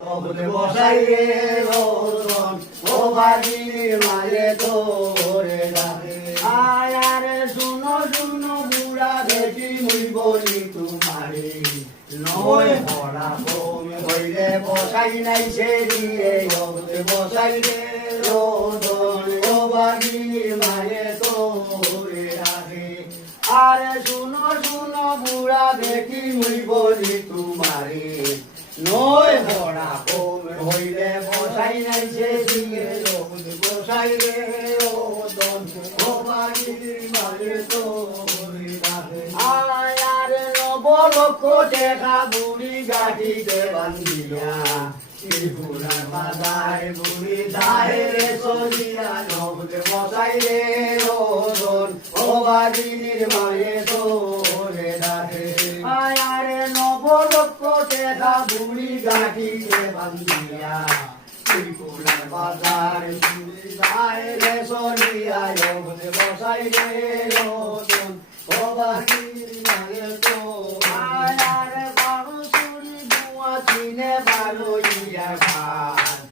বসাই রে রোদন ও বাজির মায়ে তোরে ডাকে আয় আরে শুনো শুনো বুড়া বেটি মুই বলি তোমারে নয় পড়া কমে হইলে বসাই নাই সে দিয়ে বসাই রে রোদন ও বাজির মায়ে তোরে ডাকে আরে শুনো শুনো বুড়া বেটি মুই বলি তোমারে নয় পড়া কমে হইলে বসাই নাই সে দিয়ে বসাই রে ও দন ও বাড়ির মারে তোরে ডাকে আয় আরে নবলক্ষ দেখা বুড়ি গাঠিতে বান্ধিয়া ত্রিপুরার বাজায় বুড়ি দাহে রে চলিয়া নবলে বসাই রে ও দন ও বাড়ির মারে তোরে ডাকে আয় আরে নবলক্ষ দেখা বুড়ি গাঠিতে বান্ধিয়া ত্রিপুরার বাজার বুড়ি দাহে রে চলিয়া নবলে বসাই রে ও দন ও বাড়ি